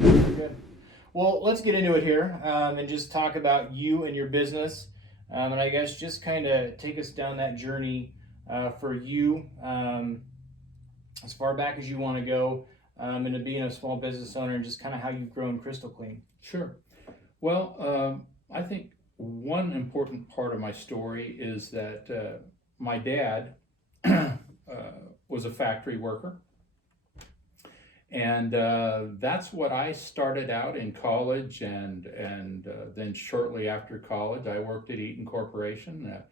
Good. Well, let's get into it here and just talk about you and your business. And I guess just kind of take us down that journey for you as far back as you want to go into being a small business owner and just kind of how you've grown Crystal Clean. Sure. Well, I think one important part of my story is that my dad was a factory worker. And that's what I started out in college, and then shortly after college, I worked at Eaton Corporation,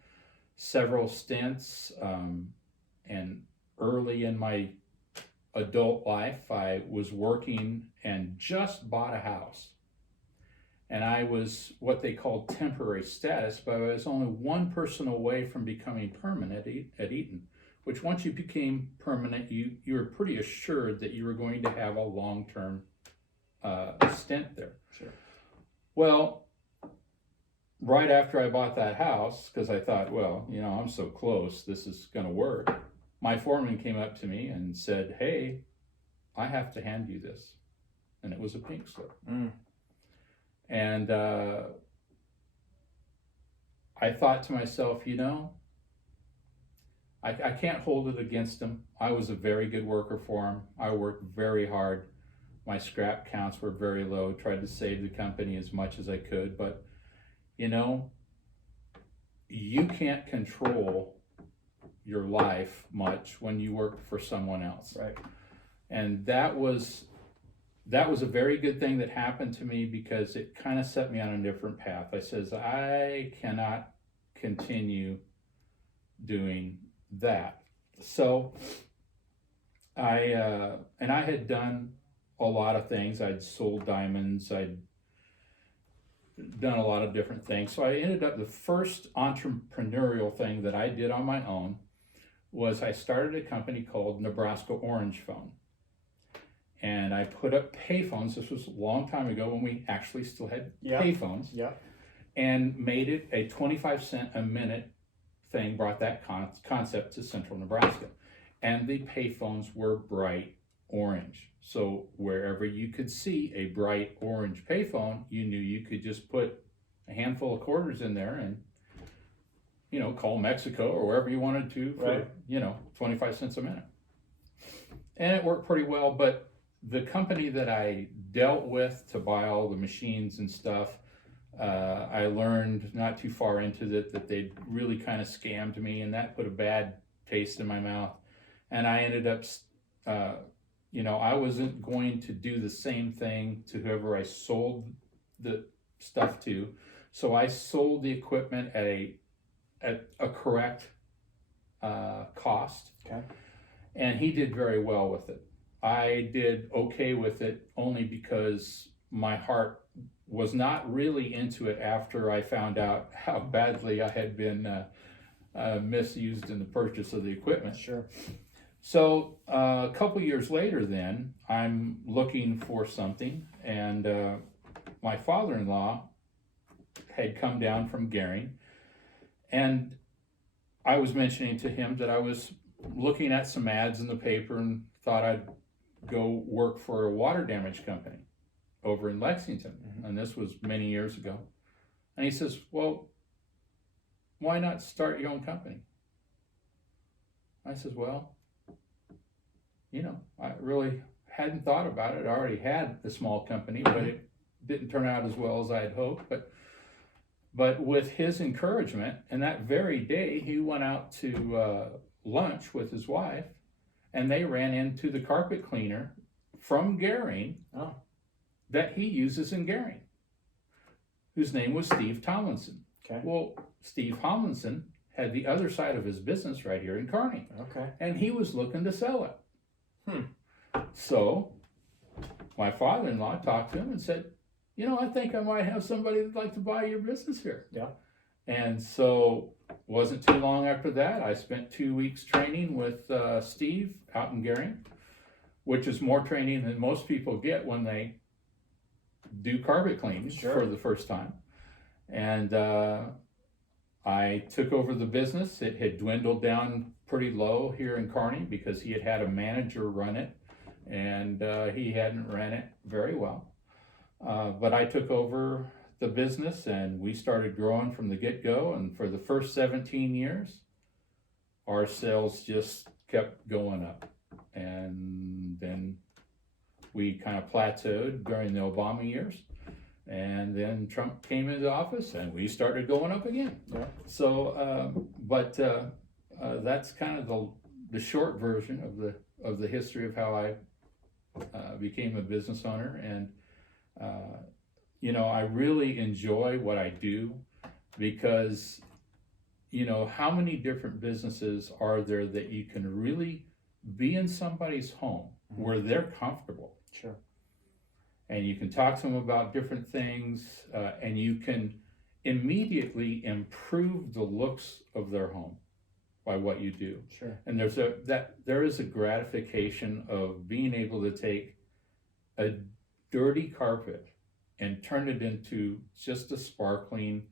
several stints, and early in my adult life, I was working and just bought a house. And I was what they called temporary status, but I was only one person away from becoming permanent at Eaton. Which once you became permanent, you were pretty assured that you were going to have a long-term stint there. Sure. Well, right after I bought that house, because I thought, well, I'm so close, this is going to work, my foreman came up to me and said, hey, I have to hand you this. And it was a pink slip. And I thought to myself, I can't hold it against him. I was a very good worker for him. I worked very hard. My scrap counts were very low, tried to save the company as much as I could. But, you can't control your life much when you work for someone else. Right. And that was a very good thing that happened to me because it kind of set me on a different path. I says, I cannot continue doing that. So I had done a lot of things. I'd sold diamonds. I'd done a lot of different things. So I ended up, the first entrepreneurial thing that I did on my own was I started a company called Nebraska Orange Phone. And I put up payphones. This was a long time ago when we actually still had payphones. Yeah. And made it a 25 cent a minute thing, brought that concept to central Nebraska. And the payphones were bright orange. So wherever you could see a bright orange payphone, you knew you could just put a handful of quarters in there and, call Mexico or wherever you wanted to for, 25 cents a minute. And it worked pretty well, but the company that I dealt with to buy all the machines and stuff, I learned not too far into it that they'd really kind of scammed me, and that put a bad taste in my mouth. And I ended up, I wasn't going to do the same thing to whoever I sold the stuff to. So I sold the equipment at a correct cost. Okay. And he did very well with it. I did okay with it only because my heart was not really into it after I found out how badly I had been misused in the purchase of the equipment. Sure. So a couple years later then, I'm looking for something, and my father-in-law had come down from Gering, and I was mentioning to him that I was looking at some ads in the paper and thought I'd go work for a water damage company over in Lexington. And this was many years ago. And he says, well, why not start your own company? I says, well, I really hadn't thought about it. I already had a small company, but it didn't turn out as well as I had hoped. But with his encouragement, and that very day he went out to lunch with his wife, and they ran into the carpet cleaner from Gering that he uses in Gering, whose name was Steve Tomlinson. Okay. Well, Steve Tomlinson had the other side of his business right here in Kearney. Okay. And he was looking to sell it. So my father-in-law talked to him and said, I think I might have somebody that'd like to buy your business here. Yeah. And so wasn't too long after that, I spent 2 weeks training with Steve out in Gering, which is more training than most people get when they do carpet cleans for the first time. And I took over the business. It had dwindled down pretty low here in Kearney because he had had a manager run it, and he hadn't ran it very well. But I took over the business, and we started growing from the get-go. And for the first 17 years, our sales just kept going up. And then we kind of plateaued during the Obama years. And then Trump came into office, and we started going up again. Yeah. So, that's kind of the short version of the history of how I became a business owner. And you know, I really enjoy what I do because, you know, how many different businesses are there that you can really be in somebody's home where they're comfortable? Sure. And you can talk to them about different things, and you can immediately improve the looks of their home by what you do. Sure. And there is a gratification of being able to take a dirty carpet and turn it into just a sparkling,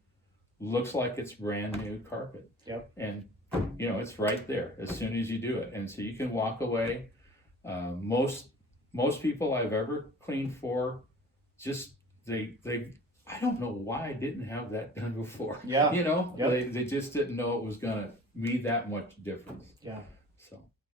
looks like it's brand new carpet. Yep. And you know, it's right there as soon as you do it. And so you can walk away. Most people I've ever cleaned for, just they I don't know why I didn't have that done before. Yeah. You know, Yep. they just didn't know it was gonna be that much difference. Yeah. So